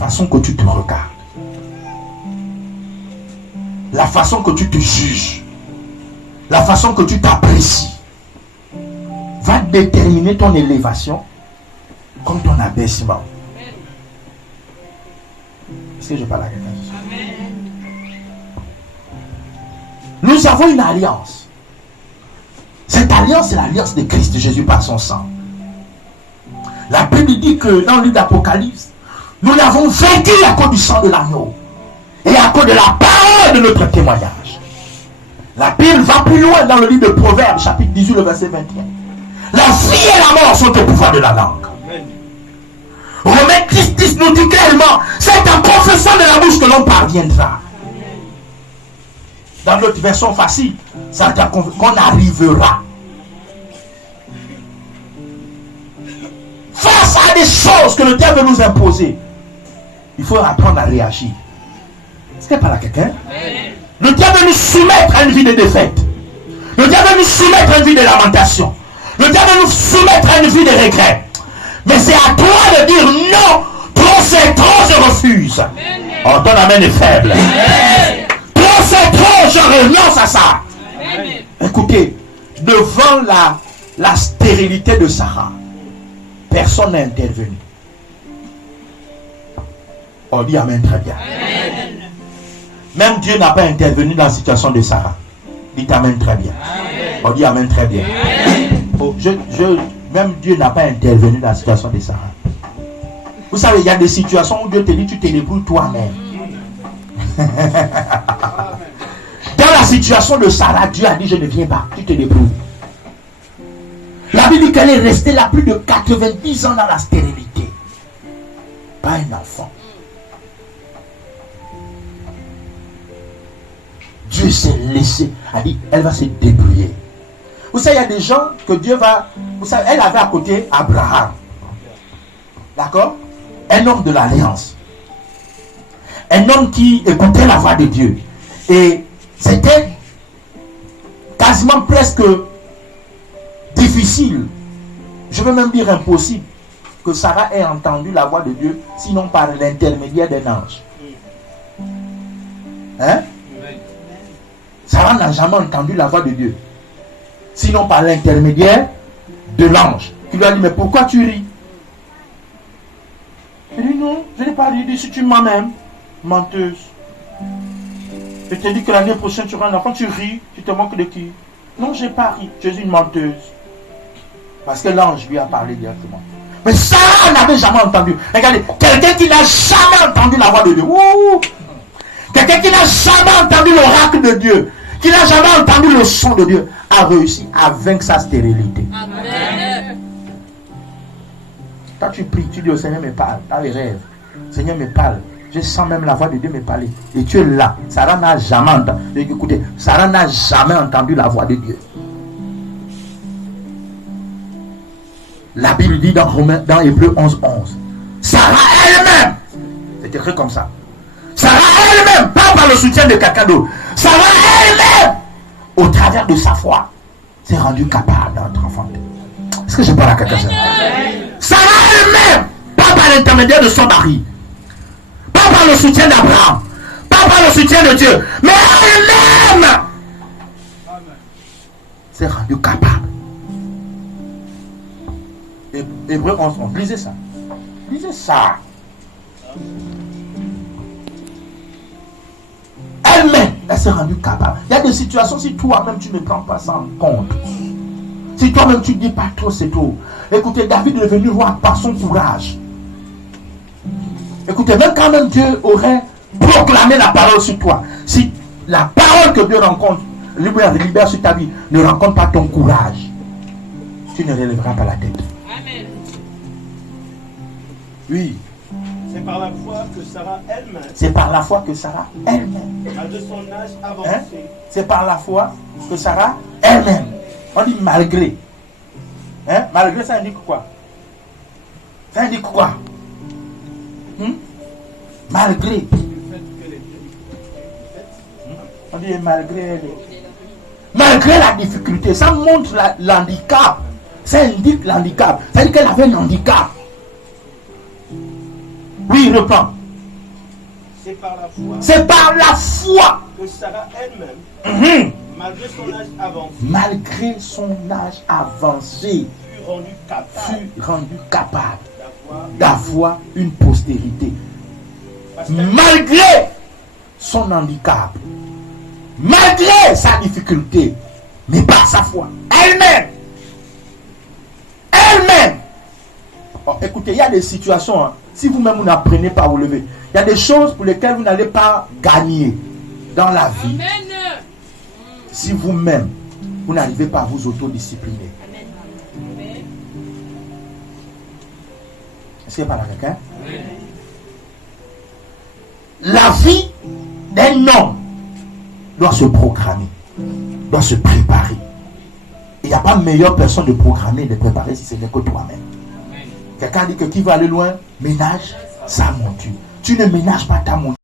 façon que tu te regardes, la façon que tu te juges, la façon que tu t'apprécies va déterminer ton élévation comme ton abaissement. Est-ce que je parle à quelqu'un? Nous avons une alliance. Cette alliance, c'est l'alliance de Christ Jésus par son sang. La Bible dit que dans le livre d'Apocalypse, nous l'avons vaincu à cause du sang de l'agneau et à cause de la parole de notre témoignage. La Bible va plus loin dans le livre de Proverbes, chapitre 18, le verset 21. La vie et la mort sont au pouvoir de la langue. Romains 10 nous dit clairement, c'est en confessant de la bouche que l'on parviendra. Dans notre version facile, ça dit qu'on arrivera. Face à des choses que le diable veut nous imposer, il faut apprendre à réagir. Est-ce qu'il parle à quelqu'un? Le diable veut nous soumettre à une vie de défaite. Le diable veut nous soumettre à une vie de lamentation. Le diable veut nous soumettre à une vie de regret. Mais c'est à toi de dire non. Trop c'est trop, je refuse. Oh, ton amen est faible. Trop c'est trop, je renonce à ça. Écoutez, devant la stérilité de Sarah, personne n'est intervenu. On dit amen très bien. Amen. Même Dieu n'a pas intervenu dans la situation de Sarah. Dites amen très bien. Amen. On dit amen très bien. Oh, même Dieu n'a pas intervenu dans la situation de Sarah. Vous savez, il y a des situations où Dieu te dit tu te débrouilles toi-même. Dans la situation de Sarah, Dieu a dit je ne viens pas, tu te débrouilles. La Bible dit qu'elle est restée là plus de 90 ans dans la stérilité. Pas un enfant. Dieu s'est laissé, a dit, elle va se débrouiller. Vous savez, il y a des gens que Dieu va... Vous savez, elle avait à côté Abraham. D'accord? Un homme de l'alliance. Un homme qui écoutait la voix de Dieu. Et c'était quasiment presque difficile, je veux même dire impossible, que Sarah ait entendu la voix de Dieu, sinon par l'intermédiaire d'un ange. Hein? Sarah n'a jamais entendu la voix de Dieu, sinon par l'intermédiaire de l'ange, qui lui a dit, mais pourquoi tu ris? Il dit, non, je n'ai pas ri, il dit, si tu m'aimes, menteuse. Je te dis que l'année prochaine tu auras un enfant, tu ris, tu te moques de qui? Non, je n'ai pas ri, je suis une menteuse. Parce que l'ange lui a parlé directement. Mais Sarah n'avait jamais entendu. Regardez, quelqu'un qui n'a jamais entendu la voix de Dieu. Ouh, quelqu'un qui n'a jamais entendu l'oracle de Dieu, qui n'a jamais entendu le son de Dieu, a réussi à vaincre sa stérilité. Amen. Quand tu pries, tu dis au Seigneur me parle, dans les rêves. Seigneur me parle. Je sens même la voix de Dieu me parler. Et tu es là. Sarah n'a jamais entendu. Écoutez, Sarah n'a jamais entendu la voix de Dieu. La Bible dit dans Hébreux 11:11, Sarah elle-même, c'est écrit comme ça. Sarah elle-même, pas par le soutien de quelqu'un d'autre. Sarah elle-même, au travers de sa foi, s'est rendue capable d'être enfanter. Est-ce que je parle à quelqu'un? Sarah elle-même, pas par l'intermédiaire de son mari, pas par le soutien d'Abraham, pas par le soutien de Dieu, mais elle-même s'est rendue capable. Hébreux 11:11. Lisez ça. Lisez ça. Elle-même, elle s'est rendue capable. Il y a des situations, si toi-même tu ne prends pas ça en compte, si toi-même tu ne dis pas trop, c'est trop. Écoutez, David est devenu roi par son courage. Écoutez, même quand même Dieu aurait proclamé la parole sur toi, si la parole que Dieu rencontre, libère sur ta vie, ne rencontre pas ton courage, tu ne relèveras pas la tête. Amen. Oui. C'est par la foi que Sarah elle-même. C'est par la foi que Sarah elle-même. De son âge avancé. Hein? C'est par la foi que Sarah elle-même. On dit malgré. Hein? Malgré, ça indique quoi? Ça indique quoi? Malgré. On dit malgré. Malgré la difficulté, ça montre l'handicap. Ça indique l'handicap. Ça veut dire qu'elle avait un handicap. Oui, reprends. C'est par la foi C'est par la foi. que Sarah elle-même, malgré son âge avancé, Malgré son âge avancé, fut rendue capable fut rendue capable d'avoir d'avoir une postérité. parce qu'elle Malgré son handicap, malgré sa difficulté, mais par sa foi, elle-même. Oh, écoutez, il y a des situations, hein, si vous-même vous n'apprenez pas à vous lever, il y a des choses pour lesquelles vous n'allez pas gagner dans la vie. Amen. Si vous-même, vous n'arrivez pas à vous autodiscipliner. Est-ce qu'il n'y a pas là quelqu'un? La vie d'un homme doit se programmer, doit se préparer. Il n'y a pas meilleure personne de programmer et de préparer si ce n'est que toi-même. Quelqu'un dit que qui veut aller loin, ménage sa monture. Tu ne ménages pas ta monture.